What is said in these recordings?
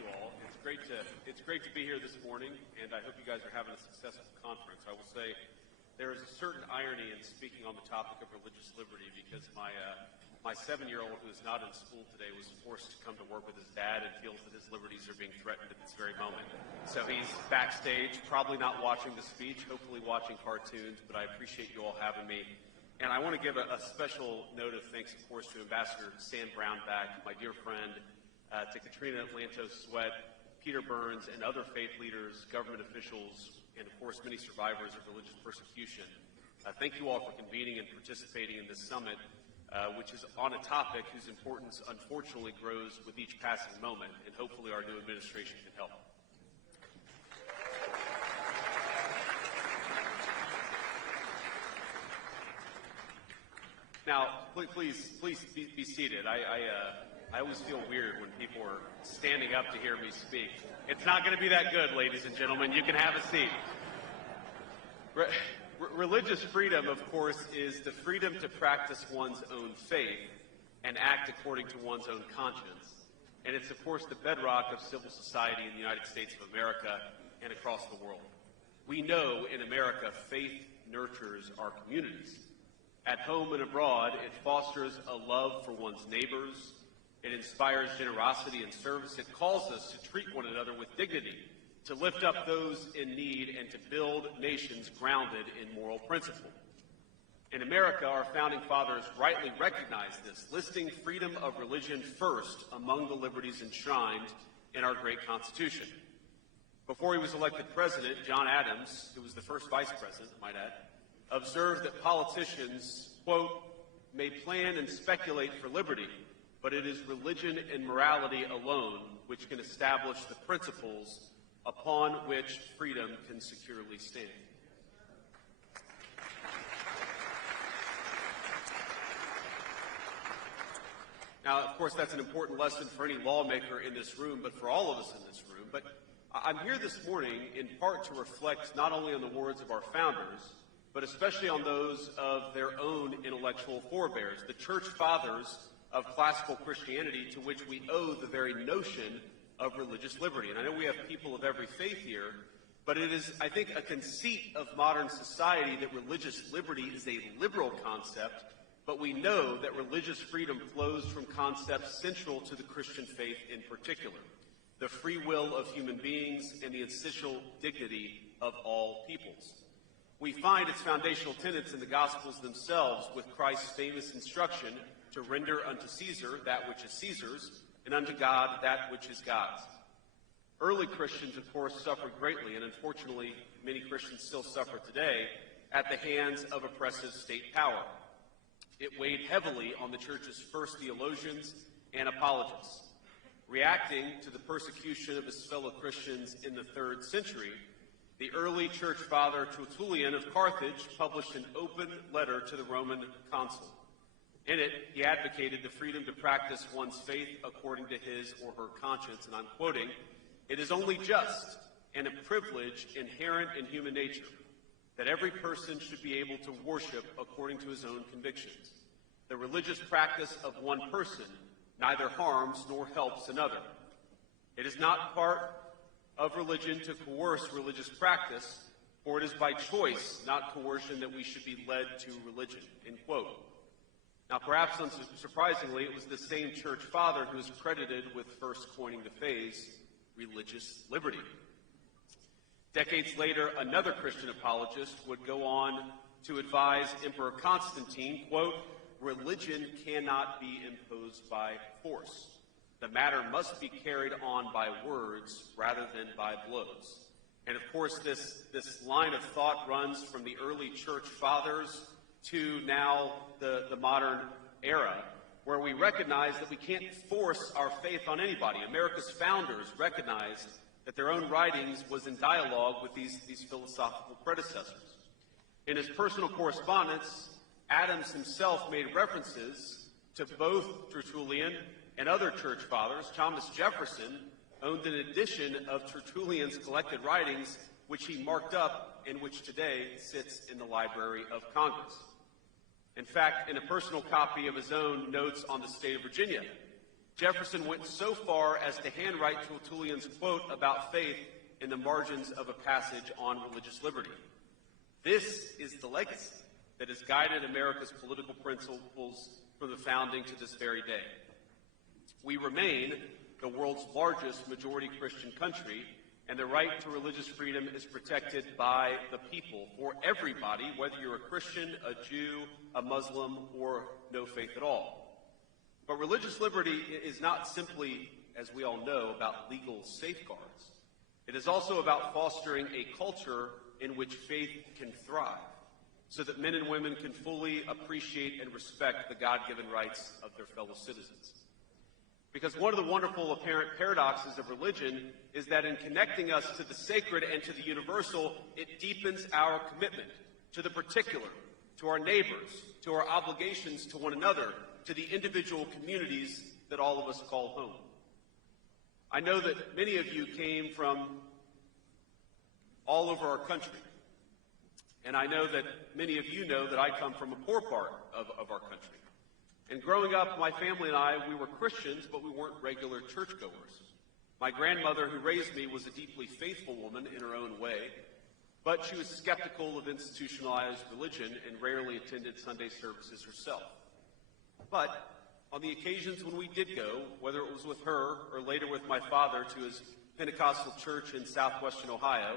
you all. It's great to be here this morning, and I hope you guys are having a successful conference. I will say there is a certain irony in speaking on the topic of religious liberty because my 7-year-old who is not in school today was forced to come to work with his dad and feels that his liberties are being threatened at this very moment. So he's backstage, probably not watching the speech, hopefully watching cartoons, but I appreciate you all having me. And I want to give a special note of thanks, of course, to Ambassador Sam Brownback, my dear friend, to Katrina Lantos-Sweat, Peter Burns, and other faith leaders, government officials, and of course many survivors of religious persecution. Thank you all for convening and participating in this summit, which is on a topic whose importance unfortunately grows with each passing moment, and hopefully our new administration can help. Now, please be seated. I always feel weird when people are standing up to hear me speak. It's not going to be that good, ladies and gentlemen. You can have a seat. Religious freedom, of course, is the freedom to practice one's own faith and act according to one's own conscience. And it's, of course, the bedrock of civil society in the United States of America and across the world. We know in America faith nurtures our communities. At home and abroad, it fosters a love for one's neighbors. It inspires generosity and service. It calls us to treat one another with dignity, to lift up those in need, and to build nations grounded in moral principle. In America, our founding fathers rightly recognized this, listing freedom of religion first among the liberties enshrined in our great Constitution. Before he was elected president, John Adams, who was the first vice president, I might add, observed that politicians, quote, may plan and speculate for liberty, but it is religion and morality alone which can establish the principles upon which freedom can securely stand. Now, of course, that's an important lesson for any lawmaker in this room, but for all of us in this room. But I'm here this morning in part to reflect not only on the words of our founders, but especially on those of their own intellectual forebears, the church fathers of classical Christianity, to which we owe the very notion of religious liberty. And I know we have people of every faith here, but it is, I think, a conceit of modern society that religious liberty is a liberal concept, but we know that religious freedom flows from concepts central to the Christian faith in particular, the free will of human beings and the essential dignity of all peoples. We find its foundational tenets in the Gospels themselves, with Christ's famous instruction to render unto Caesar that which is Caesar's, and unto God that which is God's. Early Christians, of course, suffered greatly, and unfortunately, many Christians still suffer today at the hands of oppressive state power. It weighed heavily on the church's first theologians and apologists. Reacting to the persecution of his fellow Christians in the 3rd century, the early church father Tertullian of Carthage published an open letter to the Roman consul. In it, he advocated the freedom to practice one's faith according to his or her conscience, and I'm quoting, "It is only just and a privilege inherent in human nature that every person should be able to worship according to his own convictions. The religious practice of one person neither harms nor helps another. It is not part of religion to coerce religious practice, for it is by choice, not coercion, that we should be led to religion," end quote. Now, perhaps unsurprisingly, it was the same church father who is credited with first coining the phrase religious liberty. Decades later, another Christian apologist would go on to advise Emperor Constantine, quote, "Religion cannot be imposed by force. The matter must be carried on by words rather than by blows." And of course, this line of thought runs from the early church fathers to now the modern era, where we recognize that we can't force our faith on anybody. America's founders recognized that their own writings was in dialogue with these philosophical predecessors. In his personal correspondence, Adams himself made references to both Tertullian and other church fathers. Thomas Jefferson owned an edition of Tertullian's collected writings, which he marked up and which today sits in the Library of Congress. In fact, in a personal copy of his own Notes on the State of Virginia, Jefferson went so far as to handwrite Tertullian's quote about faith in the margins of a passage on religious liberty. This is the legacy that has guided America's political principles from the founding to this very day. We remain the world's largest majority Christian country, and the right to religious freedom is protected by the people for everybody, whether you're a Christian, a Jew, a Muslim, or no faith at all. But religious liberty is not simply, as we all know, about legal safeguards. It is also about fostering a culture in which faith can thrive, so that men and women can fully appreciate and respect the God-given rights of their fellow citizens. Because one of the wonderful apparent paradoxes of religion is that in connecting us to the sacred and to the universal, it deepens our commitment to the particular, to our neighbors, to our obligations to one another, to the individual communities that all of us call home. I know that many of you came from all over our country, and I know that many of you know that I come from a poor part of our country. And growing up, my family and I, we were Christians, but we weren't regular churchgoers. My grandmother, who raised me, was a deeply faithful woman in her own way, but she was skeptical of institutionalized religion and rarely attended Sunday services herself. But on the occasions when we did go, whether it was with her or later with my father to his Pentecostal church in southwestern Ohio,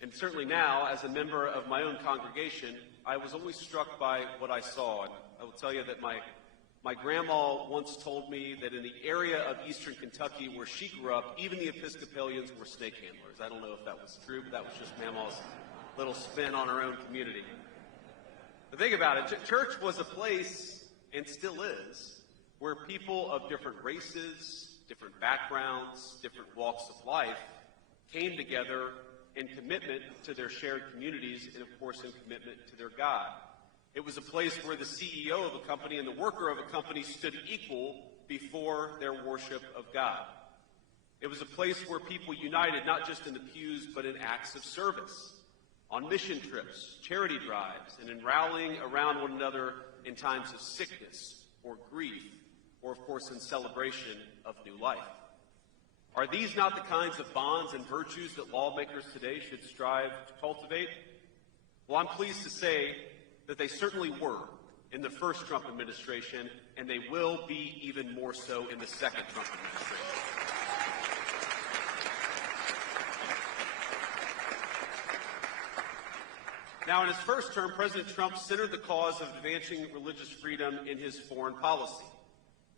and certainly now as a member of my own congregation, I was always struck by what I saw. And I will tell you that my grandma once told me that in the area of eastern Kentucky where she grew up, even the Episcopalians were snake handlers. I don't know if that was true, but that was just Mama's little spin on her own community. But think about it. Church was a place, and still is, where people of different races, different backgrounds, different walks of life came together in commitment to their shared communities and, of course, in commitment to their God. It was a place where the CEO of a company and the worker of a company stood equal before their worship of God. It was a place where people united not just in the pews, but in acts of service, on mission trips, charity drives, and in rallying around one another in times of sickness or grief, or of course in celebration of new life. Are these not the kinds of bonds and virtues that lawmakers today should strive to cultivate? Well, I'm pleased to say that they certainly were in the first Trump administration, and they will be even more so in the second Trump administration. Now, in his first term, President Trump centered the cause of advancing religious freedom in his foreign policy.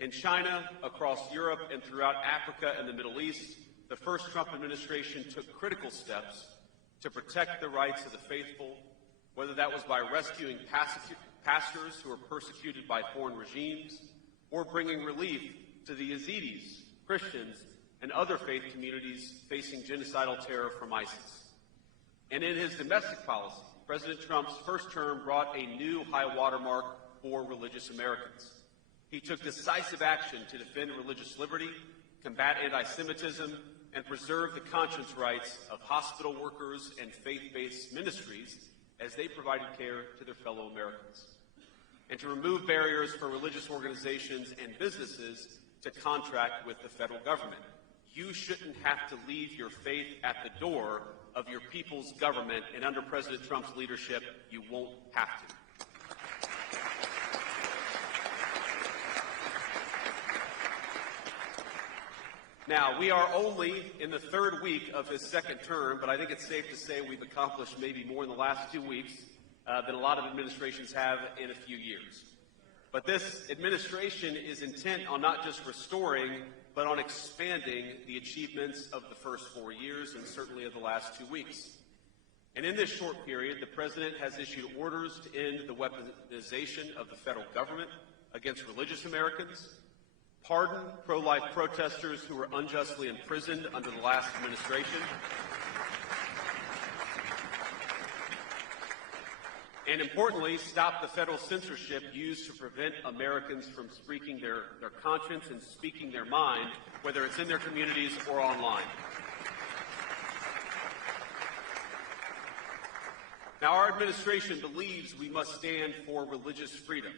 In China, across Europe, and throughout Africa and the Middle East, the first Trump administration took critical steps to protect the rights of the faithful, whether that was by rescuing pastors who were persecuted by foreign regimes, or bringing relief to the Yazidis, Christians, and other faith communities facing genocidal terror from ISIS. And in his domestic policy, President Trump's first term brought a new high watermark for religious Americans. He took decisive action to defend religious liberty, combat anti-Semitism, and preserve the conscience rights of hospital workers and faith-based ministries as they provided care to their fellow Americans, and to remove barriers for religious organizations and businesses to contract with the federal government. You shouldn't have to leave your faith at the door of your people's government, and under President Trump's leadership, you won't have to. Now, we are only in the third week of his second term, but I think it's safe to say we've accomplished maybe more in the last 2 weeks than a lot of administrations have in a few years. But this administration is intent on not just restoring, but on expanding the achievements of the first 4 years and certainly of the last 2 weeks. And in this short period, the President has issued orders to end the weaponization of the federal government against religious Americans, pardon pro-life protesters who were unjustly imprisoned under the last administration, and importantly, stop the federal censorship used to prevent Americans from speaking their conscience and speaking their mind, whether it's in their communities or online. Now, our administration believes we must stand for religious freedom,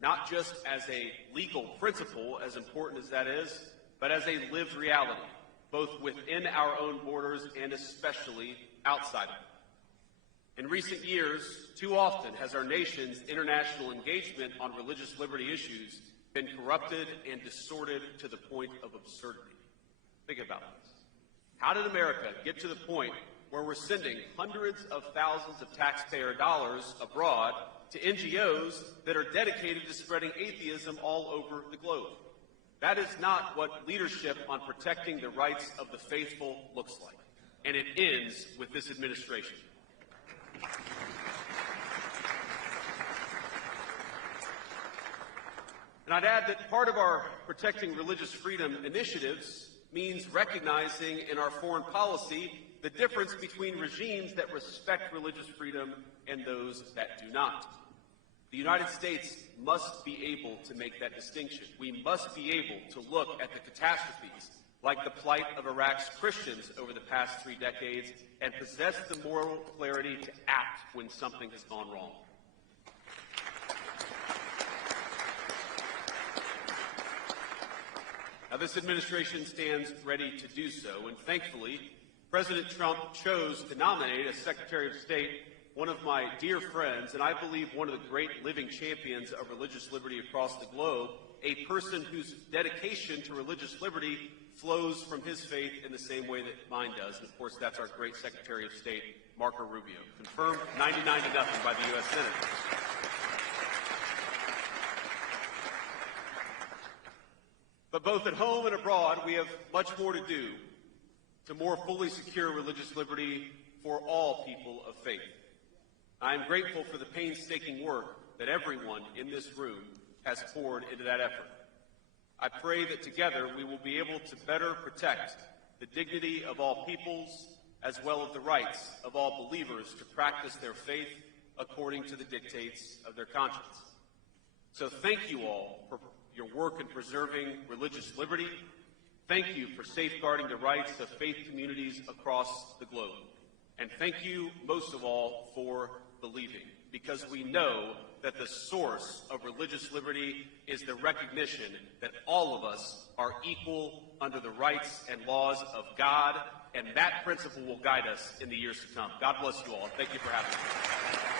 not just as a legal principle, as important as that is, but as a lived reality, both within our own borders and especially outside of them. In recent years, too often has our nation's international engagement on religious liberty issues been corrupted and distorted to the point of absurdity. Think about this. How did America get to the point where we're sending hundreds of thousands of taxpayer dollars abroad to NGOs that are dedicated to spreading atheism all over the globe? That is not what leadership on protecting the rights of the faithful looks like. And it ends with this administration. And I'd add that part of our protecting religious freedom initiatives means recognizing in our foreign policy the difference between regimes that respect religious freedom and those that do not. The United States must be able to make that distinction. We must be able to look at the catastrophes, like the plight of Iraq's Christians over the past 3 decades, and possess the moral clarity to act when something has gone wrong. Now, this administration stands ready to do so, and thankfully, President Trump chose to nominate as Secretary of State one of my dear friends, and I believe one of the great living champions of religious liberty across the globe, a person whose dedication to religious liberty flows from his faith in the same way that mine does. And of course, that's our great Secretary of State, Marco Rubio, confirmed 99-0 by the U.S. Senate. But both at home and abroad, we have much more to do to more fully secure religious liberty for all people of faith. I am grateful for the painstaking work that everyone in this room has poured into that effort. I pray that together we will be able to better protect the dignity of all peoples as well as the rights of all believers to practice their faith according to the dictates of their conscience. So thank you all for your work in preserving religious liberty. Thank you for safeguarding the rights of faith communities across the globe. And thank you, most of all, for believing, because we know that the source of religious liberty is the recognition that all of us are equal under the rights and laws of God, and that principle will guide us in the years to come. God bless you all, and thank you for having me.